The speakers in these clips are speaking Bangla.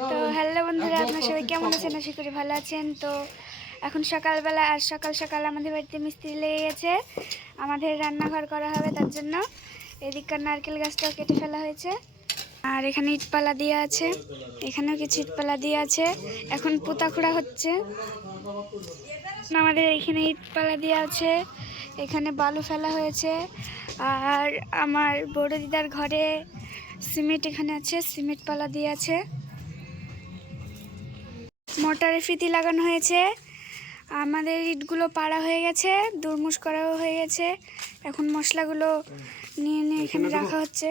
তো হ্যালো বন্ধুরা আপনার সবাই কেমন আছেন? আশা করি ভালো আছেন। তো এখন সকালবেলা আর সকাল সকাল আমাদের বাড়িতে মিস্ত্রি লেগে গেছে। আমাদের রান্নাঘর করা হবে তার জন্য। এদিককার নারকেল গাছটাও কেটে ফেলা হয়েছে। আর এখানে ইটপালা দিয়ে আছে। এখানেও কিছু ইটপালা দিয়ে আছে। এখন পোতা খোঁড়া হচ্ছে। আমাদের এখানে ইটপালা দিয়ে আছে। এখানে বালু ফেলা হয়েছে। আর আমার বড় দিদার ঘরে সিমেন্ট এখানে আছে। সিমেন্ট পালা দিয়ে আছে। মোটরে ফিতি লাগানো হয়েছে। আমাদের ইটগুলো পাড়া হয়ে গেছে দুরমুশ করাও হয়ে গেছে। এখন মশলাগুলো নিয়ে নিয়ে এখানে রাখা হচ্ছে।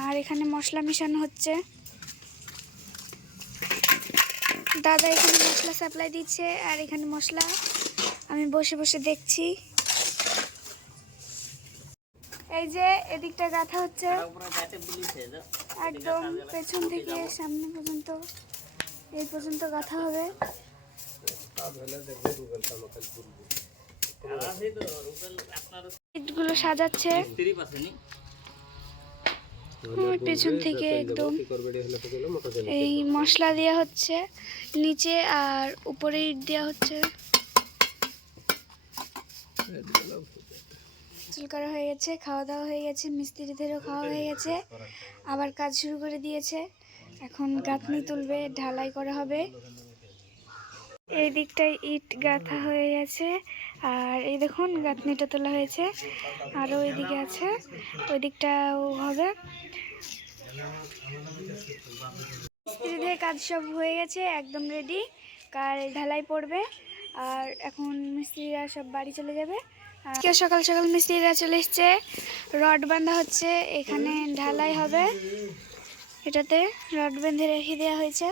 আর এখানে মশলা মেশানো হচ্ছে। দাদা এখানে মশলা সাপ্লাই দিচ্ছে আর এখানে মশলা। আমি বসে বসে দেখছি। এই যে এদিকটা গাঁথা হচ্ছে। একদম পেছন থেকে সামনে পর্যন্ত। এই পর্যন্ত কথা হবে। ইটগুলো সাজাচ্ছে। পেছন থেকে একদম এই মশলা দেওয়া হচ্ছে, নিচে আর উপরে ইট দেওয়া হচ্ছে। চুল করা হয়ে গেছে, খাওয়া দাওয়া হয়ে গেছে, মিস্ত্রিদেরও খাওয়া হয়ে গেছে। আবার কাজ শুরু করে দিয়েছে। এখন গাঁথনি তুলবে, ঢালাই করা হবে। এই দিকটায় ইট গাঁথা হয়ে গেছে, আর এই দেখুন গাঁথনিটা তোলা হয়েছে। আরও ওইদিকে আছে, ওই দিকটাও হবে। মিস্ত্রিদের কাজ সব হয়ে গেছে, একদম রেডি কাল ঢালাই পড়বে, আর এখন মিস্ত্রিরা সব বাড়ি চলে যাবে। আজকে সকাল সকাল মিস্ত্রিরা চলে এসছে, রড বাঁধা হচ্ছে, এখানে ঢালাই হবে। এটাতে রড বেঁধে রেখে দেওয়া হয়েছে।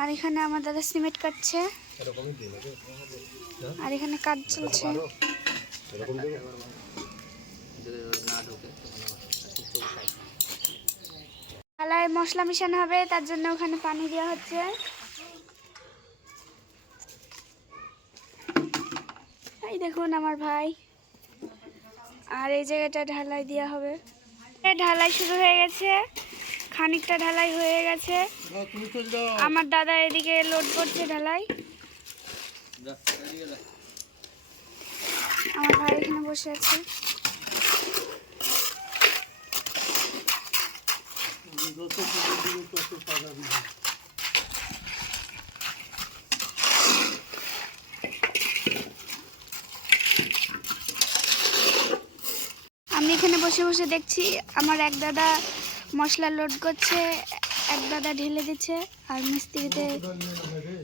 আর এখানে আমার দাদা সিমেন্ট কাটছে। আর এখানে কাজ চলছে। ঢালাই মশলা মিশানো হবে, তার জন্য ওখানে পানি দেওয়া হচ্ছে। এই দেখুন আমার ভাই। আর এই জায়গাটা ঢালাই দেওয়া হবে। ঢালাই শুরু হয়ে গেছে। খানিকটা ঢালাই হয়ে গেছে। আমার দাদা এদিকে লোড করছে ঢালাই। আমার ভাই এখানে বসে আছে। আমি এখানে বসে বসে দেখছি আমার এক দাদা মশলা লোড করছে এক দাদা ঢেলে দিচ্ছে আর মিস্ত্রিতে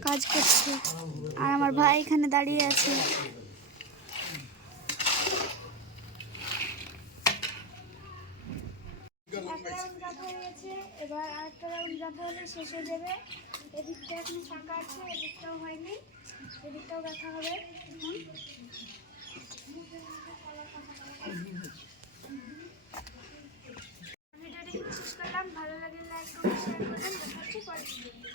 কাজ করছে। আর আমার ভাই এখানে দাঁড়িয়ে আছে। এবার আরেকটা শেষ হয়ে যাবে এদিকটা এখন ফাঁকা আছে এদিকটাও হয়নি এদিকটাও হবে 我跟你说这块儿也有